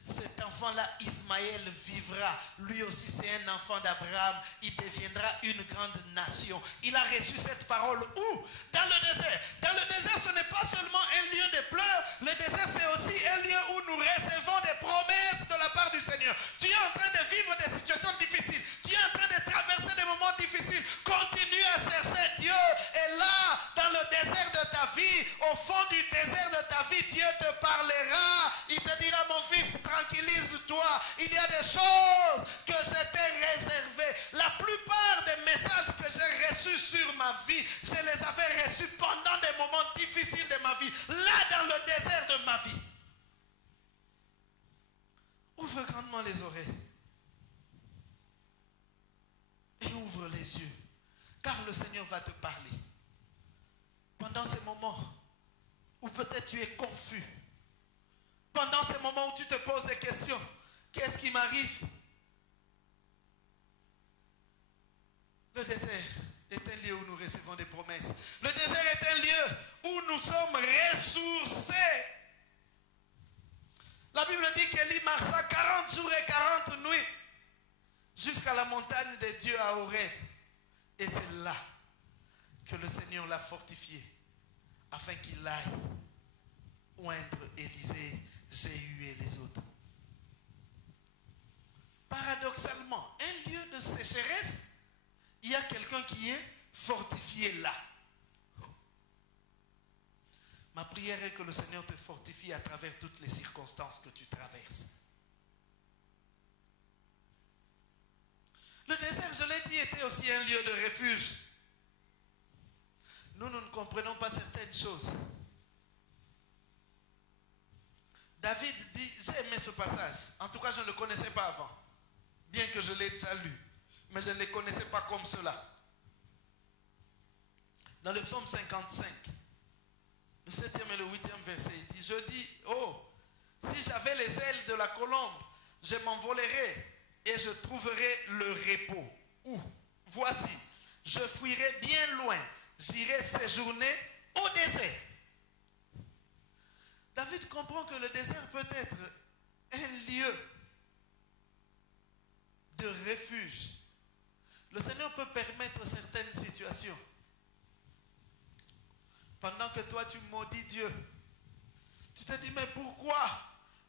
cet enfant-là, Ismaël, vivra. Lui aussi, c'est un enfant d'Abraham. Il deviendra une grande nation. Il a reçu cette parole où? Dans le désert. Dans le désert, ce n'est pas seulement un lieu de pleurs. Le désert, c'est aussi un lieu où nous recevons des promesses de la part du Seigneur. Tu es en train de vivre des situations difficiles. Tu es en train de traverser des moments difficiles. Continue à chercher Dieu. Et là, dans le désert de ta vie, au fond du désert de ta vie, Dieu te parlera. Il te dira, mon fils, tranquillise-toi. Il y a des choses que je t'ai réservées. La plupart des messages que j'ai reçus sur ma vie, je les avais reçus pendant des moments difficiles de ma vie. Là, dans le désert de ma vie. Ouvre grandement les oreilles. Et ouvre les yeux. Car le Seigneur va te parler. Pendant ces moments où peut-être tu es confus. Pendant ces moments où tu te poses des questions. Qu'est-ce qui m'arrive? Le désert est un lieu où nous recevons des promesses. Le désert est un lieu où nous sommes ressourcés. La Bible dit qu'Élie marcha 40 jours et 40 nuits jusqu'à la montagne de Dieu à Horeb. Et c'est là que le Seigneur l'a fortifié afin qu'il aille oindre Élisée, Jéhu et les autres. Paradoxalement, un lieu de sécheresse, il y a quelqu'un qui est fortifié là. Ma prière est que le Seigneur te fortifie à travers toutes les circonstances que tu traverses. Le désert, je l'ai dit, était aussi un lieu de refuge. Nous ne comprenons pas certaines choses. David dit, j'ai aimé ce passage. En tout cas, je ne le connaissais pas avant. Bien que je l'ai déjà lu. Mais je ne le connaissais pas comme cela. Dans le psaume 55, le 7e et le 8e verset, il dit, je dis, oh, si j'avais les ailes de la colombe, je m'envolerais et je trouverais le repos. Où? Voici, je fuirai bien loin, j'irai séjourner au désert. David comprend que le désert peut être un lieu de refuge. Le Seigneur peut permettre certaines situations. Pendant que toi tu maudis Dieu, tu te dis mais pourquoi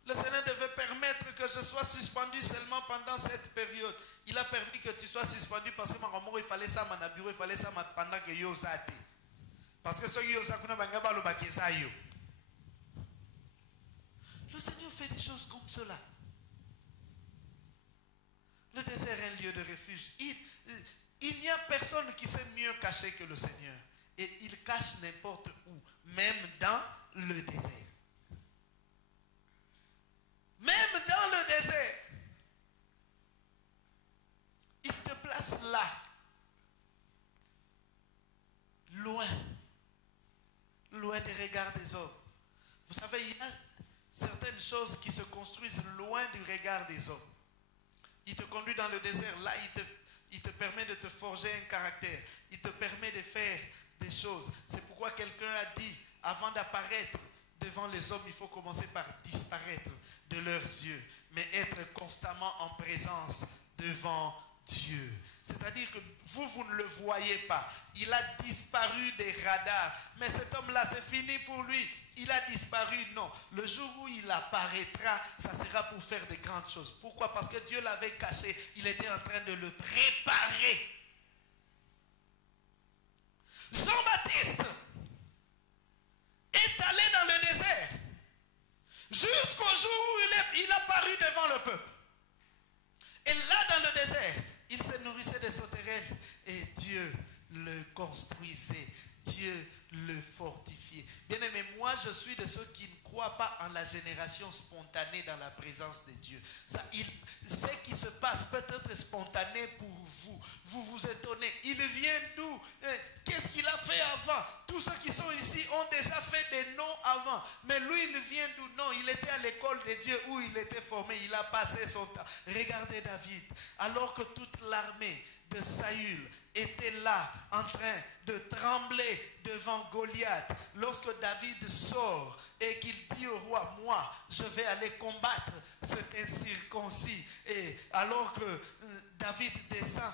le Seigneur devait permettre que je sois suspendu seulement pendant cette période? Il a permis que tu sois suspendu parce que il fallait ça pendant que yo zate. Parce que ceux qui ont sakuna bangaba lo bakesa yo. Le Seigneur fait des choses comme cela. Le désert est un lieu de refuge. Il n'y a personne qui sait mieux cacher que le Seigneur. Et il cache n'importe où, même dans le désert. Même dans le désert. Il te place là. Loin. Loin des regards des hommes. Vous savez, il y a certaines choses qui se construisent loin du regard des hommes. Il te conduit dans le désert. Là, il te permet de te forger un caractère. Il te permet de faire des choses. C'est pourquoi quelqu'un a dit, avant d'apparaître devant les hommes, il faut commencer par disparaître de leurs yeux, mais être constamment en présence devant Dieu. C'est-à-dire que vous ne le voyez pas. Il a disparu des radars. Mais cet homme-là, c'est fini pour lui. Il a disparu. Non. Le jour où il apparaîtra, ça sera pour faire de grandes choses. Pourquoi? Parce que Dieu l'avait caché. Il était en train de le préparer. Jean-Baptiste est allé dans le désert jusqu'au jour où il apparut devant le peuple. Et là, dans le désert, il se nourrissait des sauterelles et Dieu le construisait. Dieu le fortifiait. Bien aimé, moi je suis de ceux qui ne croient pas en la génération spontanée dans la présence de Dieu. Ce qui se passe peut être spontané pour vous. Vous vous étonnez. Il vient d'où? Qu'est-ce qu'il a fait avant? Tous ceux qui sont ici ont déjà fait des noms avant. Mais lui, il vient d'où? Non, il était à l'école de Dieu où il était formé. Il a passé son temps. Regardez David. Alors que toute l'armée de Saül était là en train de trembler devant Goliath. Lorsque David sort et qu'il dit au roi, moi je vais aller combattre cet incirconcis. Et alors que David descend,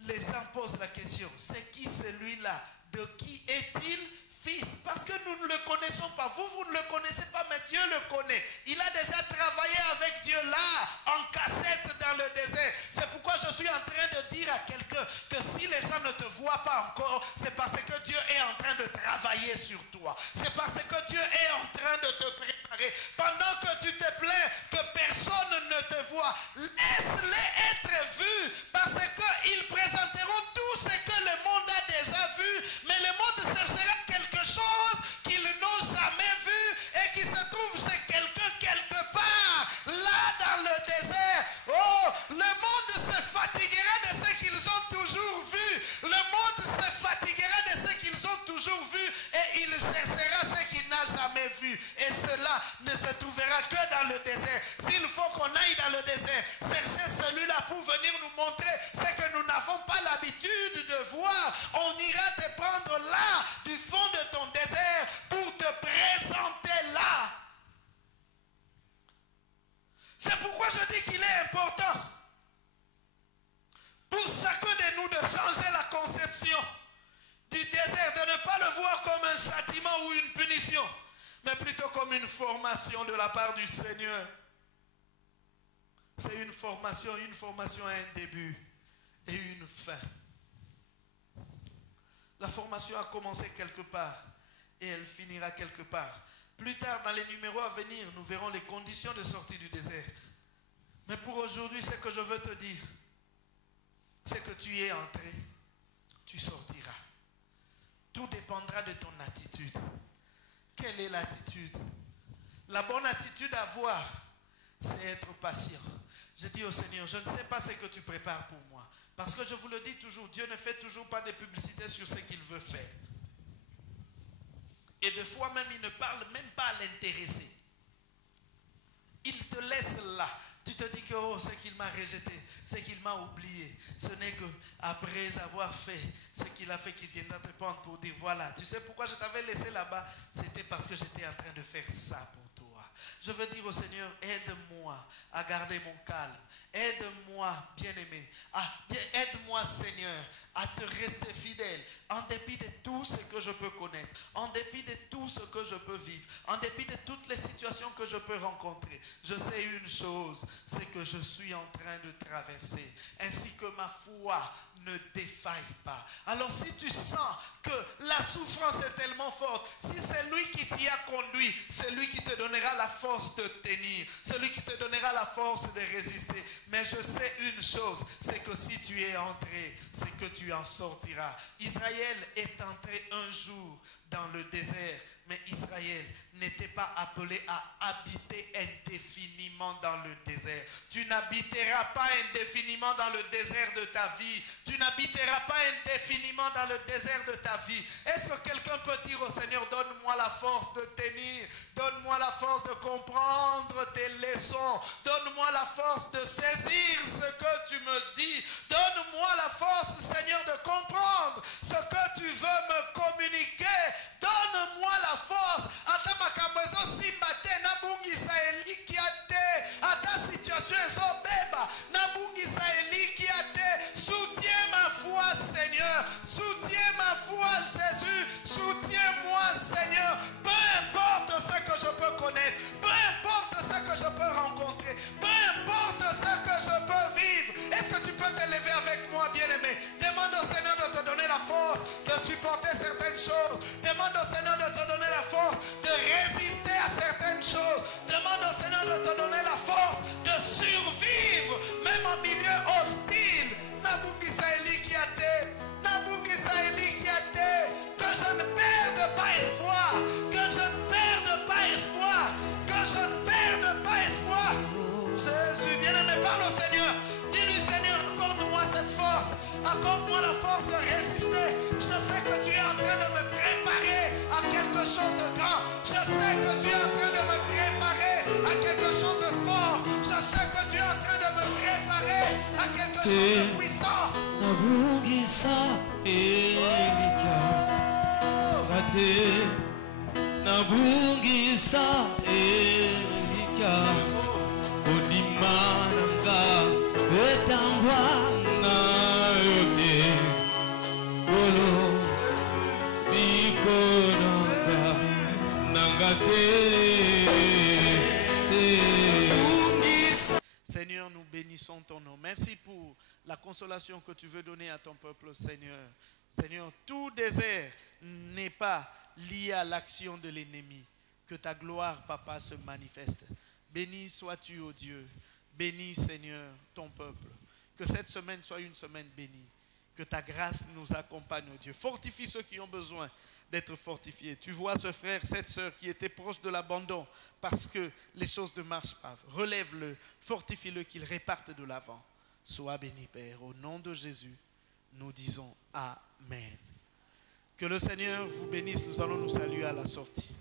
les gens posent la question, c'est qui celui-là? De qui est-il fils? Parce que nous ne le connaissons pas. Vous ne le connaissez pas, mais Dieu le connaît. Il a déjà travaillé avec Dieu là, en cassette dans le désert. C'est pourquoi je suis en train de dire à quelqu'un que si les gens ne te voient pas encore, c'est parce que Dieu est en train de travailler sur toi. C'est parce que Dieu est en train de te préparer. Pendant que tu te plains que personne ne te voit, laisse-les être vus, parce qu'ils présenteront tout ce que le monde a déjà vu, mais le monde cherchera quelque chose qu'ils n'ont jamais vu et qui se trouve chez quelqu'un quelque part, là dans le désert. Oh, le monde se fatiguera de ce qu'ils ont toujours vu. Le monde se fatiguera de ce qu'ils ont toujours vu et il cherchera ce qu'il n'a jamais vu. Et cela ne se trouvera que dans le désert. S'il faut qu'on aille dans le désert, chercher celui-là pour venir nous montrer ce que nous n'avons pas l'habitude de voir, on ira te prendre là, du fond de ton désert, pour te présenter là. C'est pourquoi je dis qu'il est important pour chacun de nous de changer la conception du désert, de ne pas le voir comme un châtiment ou une punition, mais plutôt comme une formation de la part du Seigneur. C'est une formation a un début et une fin. La formation a commencé quelque part et elle finira quelque part. Plus tard, dans les numéros à venir, nous verrons les conditions de sortie du désert. Mais pour aujourd'hui, ce que je veux te dire, c'est que tu y es entré, tu sortiras. Tout dépendra de ton attitude. Quelle est l'attitude? La bonne attitude à avoir, c'est être patient. Je dis au Seigneur, je ne sais pas ce que tu prépares pour moi. Parce que je vous le dis toujours, Dieu ne fait toujours pas de publicité sur ce qu'il veut faire. Et des fois même, il ne parle même pas à l'intéressé. Il te laisse là. Tu te dis que oh, c'est qu'il m'a rejeté, c'est qu'il m'a oublié. Ce n'est qu'après avoir fait ce qu'il a fait qu'il viendra te prendre pour dire voilà. Tu sais pourquoi je t'avais laissé là-bas? C'était parce que j'étais en train de faire ça pour toi. Je veux dire au Seigneur, aide-moi à garder mon calme. Aide-moi, bien-aimé. Aide-moi, Seigneur, à te rester fidèle. En dépit de tout ce que je peux connaître. En dépit de tout ce que je peux vivre. En dépit de toutes les situations que je peux rencontrer. Je sais une chose, c'est que je suis en train de traverser. Ainsi que ma foi ne défaille pas. Alors si tu sens que la souffrance est tellement forte, si c'est lui qui t'y a conduit, c'est lui qui te donnera la force de tenir, c'est lui qui te donnera la force de résister. Mais je sais une chose, c'est que si tu es entré, c'est que tu en sortiras. Israël est entré un jour dans le désert, mais Israël n'était pas appelé à habiter indéfiniment dans le désert. Tu n'habiteras pas indéfiniment dans le désert de ta vie. Tu n'habiteras pas indéfiniment dans le désert de ta vie. Est-ce que quelqu'un peut dire au Seigneur, donne-moi la force de tenir, donne-moi la force de comprendre tes leçons, donne-moi la force de saisir ce que tu me dis, donne-moi la force, Seigneur, de comprendre ce que tu veux me communiquer. Donne-moi la force. Ata makamwezo simbate na bungi saeli kiate. Ata situation ezo beba na bungi saeli kiate. Soutiens ma foi, Seigneur. Soutiens ma foi, Jésus. Soutiens-moi, Seigneur. Peu importe ce que je peux connaître, peu importe ce que je peux rencontrer, peu importe ce que je peux vivre. Est-ce que tu peux te lever avec moi, bien-aimé? Demande au Seigneur de te donner la force de supporter certaines choses. Demande au Seigneur de te donner la force de résister à certaines choses. Demande au Seigneur de te donner la force de survivre, même en milieu hostile. Nabungi Saeli qui a été, Nabungi Saeli qui a été. Que je ne perde pas espoir, que je ne perde pas espoir, que je ne perde pas espoir. Jésus, bien-aimé, parle au Seigneur. Dis-lui, Seigneur, accorde-moi cette force. Accorde-moi la force de résister. Je sais que tu es en train de me préparer à quelque chose de grand. Je sais que tu es en train de me préparer à quelque chose de fort. Je sais que tu es en train de me préparer à quelque chose de puissant. Nabungisa elika Bate Nabungisa elika Onimananga Etangwa na yote Olo Mikonanga Nangate Seigneur, nous bénissons ton nom. Merci pour la consolation que tu veux donner à ton peuple, Seigneur. Seigneur, tout désert n'est pas lié à l'action de l'ennemi. Que ta gloire, Papa, se manifeste. Béni sois-tu, ô Dieu. Bénis, Seigneur, ton peuple. Que cette semaine soit une semaine bénie. Que ta grâce nous accompagne, ô Dieu. Fortifie ceux qui ont besoin d'être fortifiés. Tu vois ce frère, cette sœur qui était proche de l'abandon parce que les choses ne marchent pas. Relève-le, fortifie-le, qu'il réparte de l'avant. Sois béni, Père. Au nom de Jésus, nous disons Amen. Que le Seigneur vous bénisse. Nous allons nous saluer à la sortie.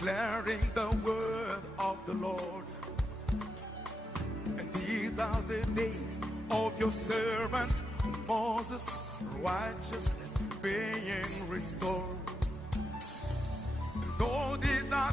declaring the word of the Lord. And these are the days of your servant Moses, righteousness being restored. Though did not